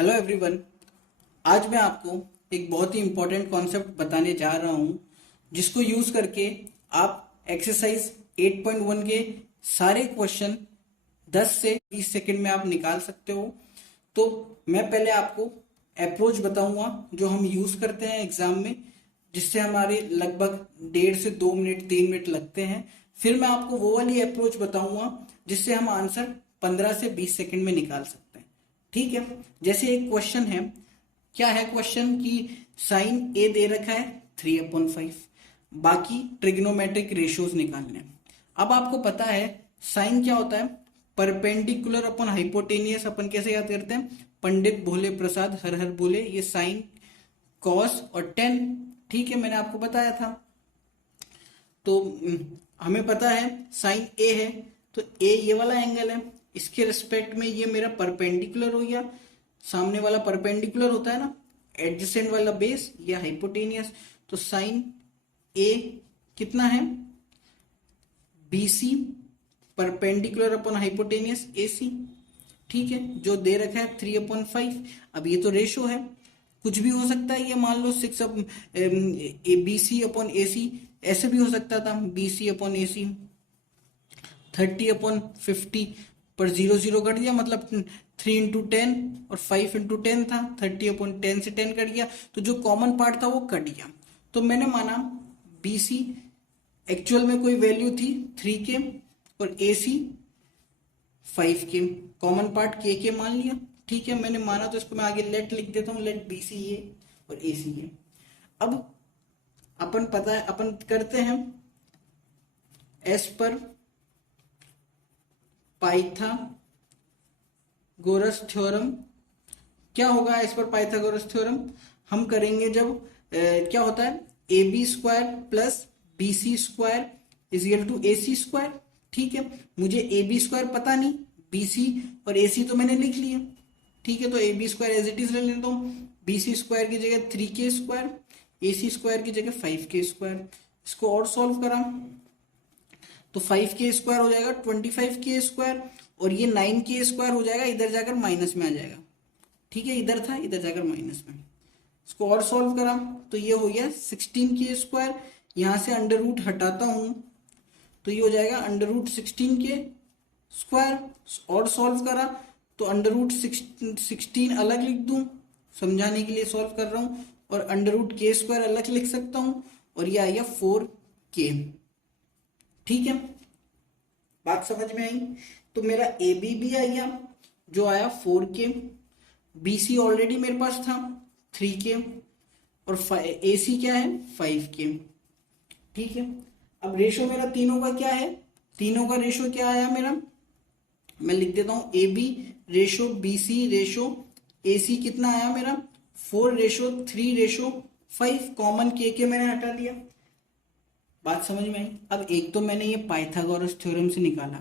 Hello everyone. आज मैं आपको एक बहुत ही इंपॉर्टेंट कॉन्सेप्ट बताने जा रहा हूं जिसको यूज करके आप एक्सरसाइज 8.1 के सारे क्वेश्चन 10 से 20 सेकंड में आप निकाल सकते हो। तो मैं पहले आपको अप्रोच बताऊंगा जो हम यूज करते हैं एग्जाम में, जिससे हमारे लगभग 1.5 से 2 मिनट 3 मिनट लगते हैं। फिर मैं आपको वो वाली अप्रोच बताऊंगा जिससे हम आंसर 15 से 20 सेकंड में निकाल सकते हैं। ठीक है। जैसे एक क्वेश्चन है, क्या है क्वेश्चन कि साइन ए दे रखा है 3/5, बाकी ट्रिग्नोमेट्रिक रेशियोज निकालने हैं। अब आपको पता है साइन क्या होता है, परपेंडिकुलर अपन हाइपोटेनियस। अपन कैसे याद करते हैं, पंडित भोले प्रसाद हर हर बोले, ये साइन कॉस और टेन। ठीक है, मैंने आपको बताया था। तो हमें पता है साइन ए है, तो ए ये वाला एंगल है, इसके रिस्पेक्ट में ये मेरा परपेंडिकुलर हो गया। सामने वाला परपेंडिकुलर होता है ना, एडजेसेंट वाला बेस या हाइपोटेनियस। तो साइन ए कितना है, BC perpendicular upon hypotenuse AC. ठीक है, जो दे रखा है 3/5। अब ये तो रेशो है, कुछ भी हो सकता है। ये मान लो 6 BC अपॉन AC, ऐसे भी हो सकता था BC अपॉन AC 30/50, पर 0 0 कट गया, मतलब 3 × 10 और 5 × 10 था, 30/10 से 10 कट गया, तो जो कॉमन पार्ट था वो कट गया। तो मैंने माना BC एक्चुअल में कोई वैल्यू थी 3 के और AC 5 के, कॉमन पार्ट के मान लिया। ठीक है, मैंने माना, तो इसको मैं आगे लेट लिख देता हूँ, लेट BC ये और AC ये। अब अपन पता है, अपन करते हैं एस पर पाइथागोरस थ्योरम। क्या होगा एस पर पाइथागोरस थ्योरम, हम करेंगे जब क्या होता है AB² plus BC² is equal to AC²। ठीक है, मुझे AB² पता नहीं, BC और AC तो मैंने लिख लिया। ठीक है, तो AB² एज इट इज ले लेता हूँ, BC² की जगह 3K², AC² की जगह 5K²। इसको और सॉल्व करा तो 5K² हो जाएगा 25K², और ये 9K² हो जाएगा, इधर जाकर माइनस में आ जाएगा। ठीक है, इधर था, इधर जाकर माइनस में। इसको और सॉल्व करा तो ये हो गया 16K²। यहां से अंडर रूट हटाता हूं तो ये हो जाएगा √16K²। और सॉल्व करा तो √16 अलग लिख दूं, समझाने के लिए सॉल्व कर रहा हूं, और √K² अलग लिख सकता हूं, और ये आ गया 4K। ठीक है, बात समझ में आई। तो मेरा AB भी आ गया जो आया 4K, BC ऑलरेडी मेरे पास था 3K, और AC क्या है 5K। ठीक है, अब रेशो मेरा तीनों का क्या है, तीनों का रेशो क्या आया मेरा, मैं लिख देता हूं AB ratio BC ratio AC कितना आया मेरा 4:3:5। कॉमन के मैंने हटा दिया। बात समझ में आई। अब एक तो मैंने ये पाइथागोरस थ्योरम से निकाला,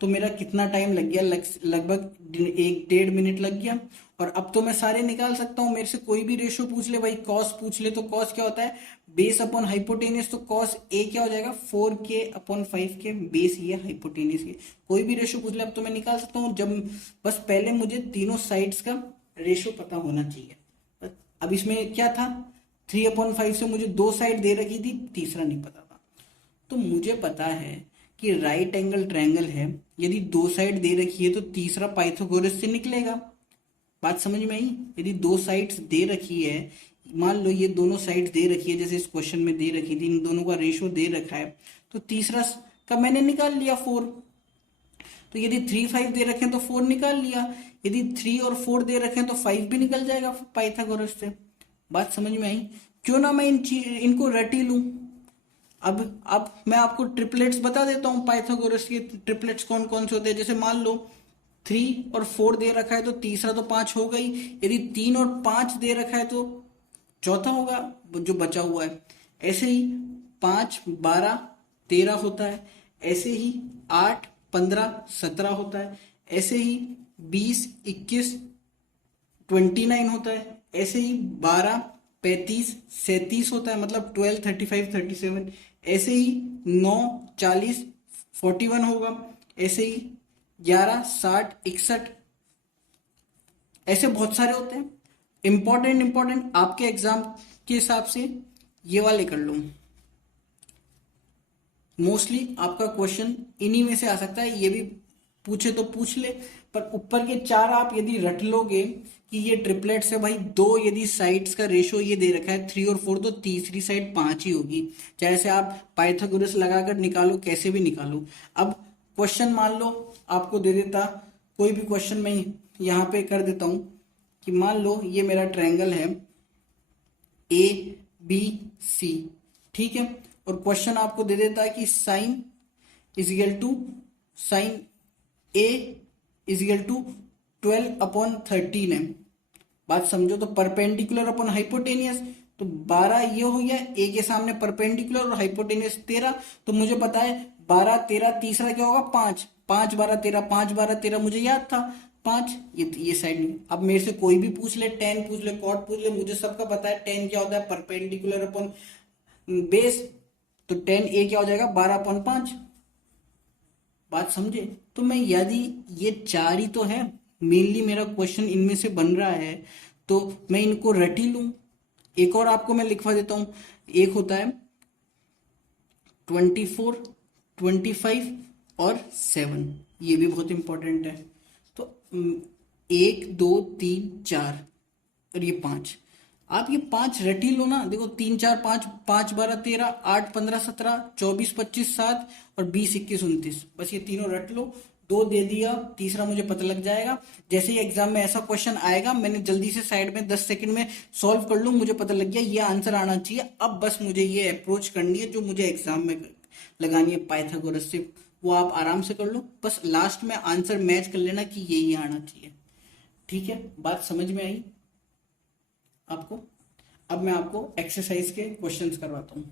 तो मेरा कितना टाइम लग गया, लगभग 1.5 मिनट लग गया। और अब तो मैं सारे निकाल सकता हूँ, मेरे से कोई भी रेशो पूछ ले भाई, कॉस पूछ ले, तो कॉस क्या होता है बेस अपॉन हाइपोटेनियस, तो कॉस ए क्या हो जाएगा 4K/5K, बेस ये हाइपोटेनियस के। कोई भी रेशो पूछ ले अब तो मैं निकाल सकता हूँ, जब बस पहले मुझे तीनों साइड्स का रेशो पता होना चाहिए। अब इसमें क्या था, 3/5 से मुझे 2 साइड दे रखी थी, तीसरा नहीं पता था। तो मुझे पता है कि राइट एंगल ट्रायंगल है, यदि 2 साइड दे रखी है तो तीसरा पाइथागोरस से निकलेगा। बात समझ में आई। यदि 2 साइड्स दे रखी है, मान लो ये दोनों साइड्स दे रखी है, जैसे इस क्वेश्चन में दे रखी थी, इन दोनों का रेशो दे रखा है, तो तीसरा का मैंने निकाल लिया 4। तो यदि 3 5 दे रखे हैं तो 4 निकाल लिया, यदि 3 और 4 दे रखे हैं तो 5 भी निकल जाएगा पाइथागोरस से। बात समझ में आई। क्यों ना मैं इनको रटी लूं। अब मैं आपको ट्रिपलेट्स बता देता हूं, पाइथागोरस के ट्रिपलेट्स कौन कौन से होते हैं। जैसे मान लो 3 और 4 दे रखा है तो तीसरा तो 5 हो गई, यदि 3 और 5 दे रखा है तो चौथा होगा जो बचा हुआ है। ऐसे ही 5 12 13 होता है, ऐसे ही 8 15 17 होता है, ऐसे ही 20 21 29 होता है, ऐसे ही 12 35 37 होता है, मतलब 12 35 37। ऐसे ही 9 40 41 होगा, ऐसे ही 11 60 61, ऐसे बहुत सारे होते हैं। इंपॉर्टेंट आपके एग्जाम के हिसाब से ये वाले कर लो। मोस्टली आपका क्वेश्चन इन्हीं में से आ सकता है, ये भी पूछे तो पूछ ले, पर ऊपर के चार आप यदि रट लोगे कि ये ट्रिपलेट्स है भाई, दो यदि साइड्स का रेशो ये दे रखा है 3 और 4, तो तीसरी साइड 5 ही होगी, चाहे से आप पाइथागोरस लगाकर निकालो, कैसे भी निकालो। अब क्वेश्चन मान लो आपको दे देता, कोई भी क्वेश्चन मैं यहाँ पे कर देता हूं कि मान लो ये मेरा ट्रायंगल है ABC, ठीक है, और क्वेश्चन आपको दे देता है कि sine is equal to sine A is equal to 12/13 है। बात समझो, तो परपेंडिकुलर अपॉन हाइपोटेनियस, तो 12 ये हो गया, A के सामने परपेंडिकुलर और हाइपोटेनियस 13, तो मुझे पता है 12 13 तीसरा क्या होगा 5, 5 12 13, 5 12 13 मुझे याद था 5, ये साइड नहीं। अब मेरे से कोई भी पूछ ले, टेन पूछ ले, कॉट पूछ ले, मुझे सबका पता है टेन क्या होता है, परपेंडिकुलर अपॉन बेस, तो टेन A क्या हो जाएगा 12/5। बात समझे? तो मैं यदि ये चार ही तो है, मेनली मेरा क्वेश्चन इनमें से बन रहा है, तो मैं इनको रट ही लूं। एक और आपको मैं लिखवा देता हूं, एक होता है 24 25 और 7, ये भी बहुत इंपॉर्टेंट है। तो 1 2 3 4 और ये 5, आप ये 5 रट ही लो ना। देखो 3 4 5, 5 12 13, 8 15 17, 24 25 7 और 20 21 29, बस ये तीनों रट लो। दो दे दिया, तीसरा मुझे पता लग जाएगा। जैसे ही एग्जाम में ऐसा क्वेश्चन आएगा, मैंने जल्दी से साइड में 10 सेकंड में सॉल्व कर लूं, मुझे पता लग गया ये आंसर आना चाहिए। अब बस मुझे ये अप्रोच करनी है जो मुझे एग्जाम में लगानी है पाइथागोरस से, वो आप आराम से कर लो। बस लास्ट में आंसर मैच कर लेना कि यही आना चाहिए। ठीक है, बात समझ में आई आपको? अब मैं आपको एक्सरसाइज के क्वेश्चंस करवाता हूँ।